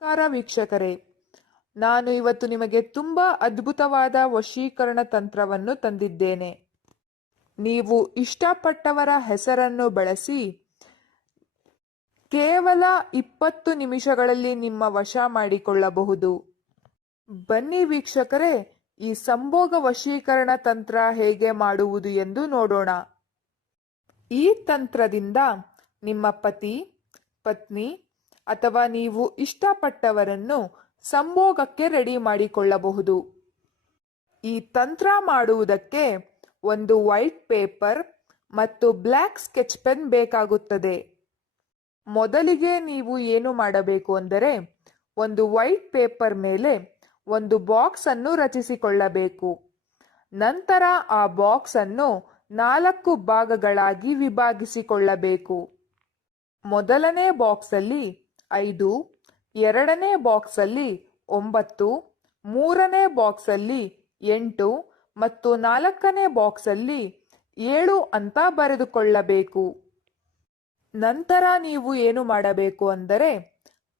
ನಮಸ್ಕಾರ ವೀಕ್ಷಕರೇ, ನಾನು ಇವತ್ತು ನಿಮಗೆ ತುಂಬಾ ಅದ್ಭುತವಾದ ವಶೀಕರಣ ತಂತ್ರವನ್ನು ತಂದಿದ್ದೇನೆ. ನೀವು ಇಷ್ಟಪಟ್ಟವರ ಹೆಸರನ್ನು ಬಳಸಿ ಕೇವಲ 20 ನಿಮಿಷಗಳಲ್ಲಿ ನಿಮ್ಮ ವಶ ಮಾಡಿಕೊಳ್ಳಬಹುದು. ಬನ್ನಿ ವೀಕ್ಷಕರೇ, ಈ ಸಂಭೋಗ ವಶೀಕರಣ ತಂತ್ರ ಹೇಗೆ ಮಾಡುವುದು ಎಂದು ನೋಡೋಣ. ಈ ತಂತ್ರದಿಂದ ನಿಮ್ಮ ಪತಿ, ಪತ್ನಿ ಅಥವಾ ನೀವು ಇಷ್ಟಪಟ್ಟವರನ್ನು ಸಂಭೋಗಕ್ಕೆ ರೆಡಿ ಮಾಡಿಕೊಳ್ಳಬಹುದು. ಈ ತಂತ್ರ ಮಾಡುವುದಕ್ಕೆ ಒಂದು ವೈಟ್ ಪೇಪರ್ ಮತ್ತು ಬ್ಲ್ಯಾಕ್ ಸ್ಕೆಚ್ ಪೆನ್ ಬೇಕಾಗುತ್ತದೆ. ಮೊದಲಿಗೆ ನೀವು ಏನು ಮಾಡಬೇಕು ಅಂದರೆ, ಒಂದು ವೈಟ್ ಪೇಪರ್ ಮೇಲೆ ಒಂದು ಬಾಕ್ಸ್ ಅನ್ನು ರಚಿಸಿಕೊಳ್ಳಬೇಕು. ನಂತರ ಆ ಬಾಕ್ಸ್ ಅನ್ನು 4 ಭಾಗಗಳಾಗಿ ವಿಭಾಗಿಸಿಕೊಳ್ಳಬೇಕು. ಮೊದಲನೇ ಬಾಕ್ಸ್ ಅಲ್ಲಿ 5, ಎರಡನೇ ಬಾಕ್ಸ್ ಅಲ್ಲಿ 9, ಮೂರನೇ ಬಾಕ್ಸ್ ಅಲ್ಲಿ 8 ಮತ್ತು 4ನೇ ಬಾಕ್ಸ್ ಅಲ್ಲಿ 7 ಅಂತ ಬರೆದುಕೊಳ್ಳಬೇಕು. ನಂತರ ನೀವು ಏನು ಮಾಡಬೇಕು ಅಂದರೆ,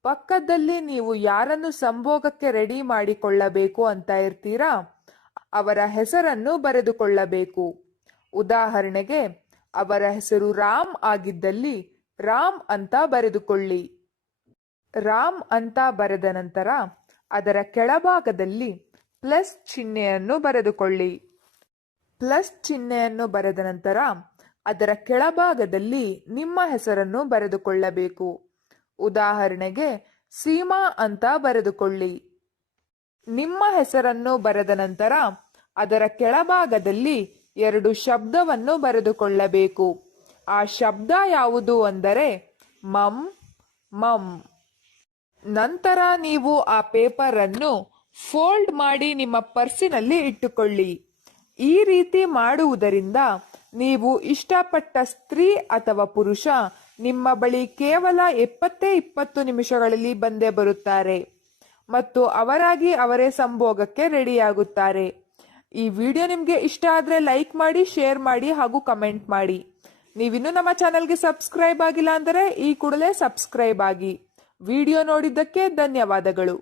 ಪಕ್ಕದಲ್ಲಿ ನೀವು ಯಾರನ್ನು ಸಂಭೋಗಕ್ಕೆ ರೆಡಿ ಮಾಡಿಕೊಳ್ಳಬೇಕು ಅಂತ ಇರ್ತೀರಾ ಅವರ ಹೆಸರನ್ನು ಬರೆದುಕೊಳ್ಳಬೇಕು. ಉದಾಹರಣೆಗೆ, ಅವರ ಹೆಸರು ರಾಮ್ ಆಗಿದ್ದಲ್ಲಿ ರಾಮ್ ಅಂತ ಬರೆದುಕೊಳ್ಳಿ. ರಾಮ್ ಅಂತ ಬರೆದ ನಂತರ ಅದರ ಕೆಳಭಾಗದಲ್ಲಿ ಪ್ಲಸ್ ಚಿಹ್ನೆಯನ್ನು ಬರೆದುಕೊಳ್ಳಿ. ಪ್ಲಸ್ ಚಿಹ್ನೆಯನ್ನು ಬರೆದ ನಂತರ ಅದರ ಕೆಳಭಾಗದಲ್ಲಿ ನಿಮ್ಮ ಹೆಸರನ್ನು ಬರೆದುಕೊಳ್ಳಬೇಕು. ಉದಾಹರಣೆಗೆ, ಸೀಮಾ ಅಂತ ಬರೆದುಕೊಳ್ಳಿ. ನಿಮ್ಮ ಹೆಸರನ್ನು ಬರೆದ ನಂತರ ಅದರ ಕೆಳಭಾಗದಲ್ಲಿ 2 ಶಬ್ದವನ್ನು ಬರೆದುಕೊಳ್ಳಬೇಕು. ಆ ಶಬ್ದ ಯಾವುದು ಅಂದರೆ ಮಮ್, ಮಮ್. ನಂತರ ನೀವು ಆ ಪೇಪರ್ ಅನ್ನು ಫೋಲ್ಡ್ ಮಾಡಿ ನಿಮ್ಮ ಪರ್ಸಿನಲ್ಲಿ ಇಟ್ಟುಕೊಳ್ಳಿ. ಈ ರೀತಿ ಮಾಡುವುದರಿಂದ ನೀವು ಇಷ್ಟಪಟ್ಟ ಸ್ತ್ರೀ ಅಥವಾ ಪುರುಷ ನಿಮ್ಮ ಬಳಿ ಕೇವಲ 20 ನಿಮಿಷಗಳಲ್ಲಿ ಬಂದೇ ಬರುತ್ತಾರೆ ಮತ್ತು ಅವರಾಗಿ ಅವರೇ ಸಂಭೋಗಕ್ಕೆ ರೆಡಿಯಾಗುತ್ತಾರೆ. ಈ ವಿಡಿಯೋ ನಿಮಗೆ ಇಷ್ಟ ಆದರೆ ಲೈಕ್ ಮಾಡಿ, ಶೇರ್ ಮಾಡಿ ಹಾಗೂ ಕಮೆಂಟ್ ಮಾಡಿ. ನೀವಿನ್ನೂ ನಮ್ಮ ಚಾನೆಲ್ಗೆ ಸಬ್ಸ್ಕ್ರೈಬ್ ಆಗಿಲ್ಲ ಅಂದರೆ ಈ ಕೂಡಲೇ ಸಬ್ಸ್ಕ್ರೈಬ್ ಆಗಿ. ವಿಡಿಯೋ ನೋಡಿದ್ದಕ್ಕೆ ಧನ್ಯವಾದಗಳು.